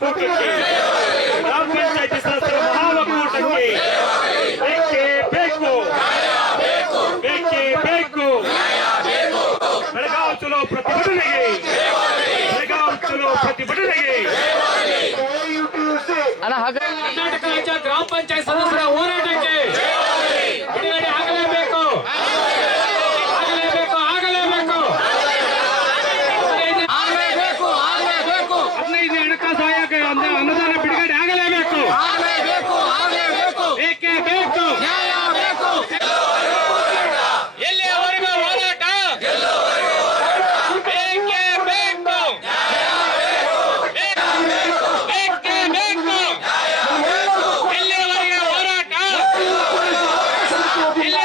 కూటమికి గ్రామ పంచాయతీ సంస్థల మహాల కూటమికి బెక్కే బెక్కు బెక్కే బెక్కు ಬೆಳಗಾವ್ ಚಲೋ ಪ್ರತಿಭಟನೆಗೆ ಬೆಳಗಾವ್ ಚಲೋ ಪ್ರತಿಭಟನೆಗೆ ಅಣ್ಣ ಹಾಗಾಗಿ ಕರ್ನಾಟಕ ರಾಜ್ಯ ಗ್ರಾಮ ಪಂಚಾಯತ್ Ay, la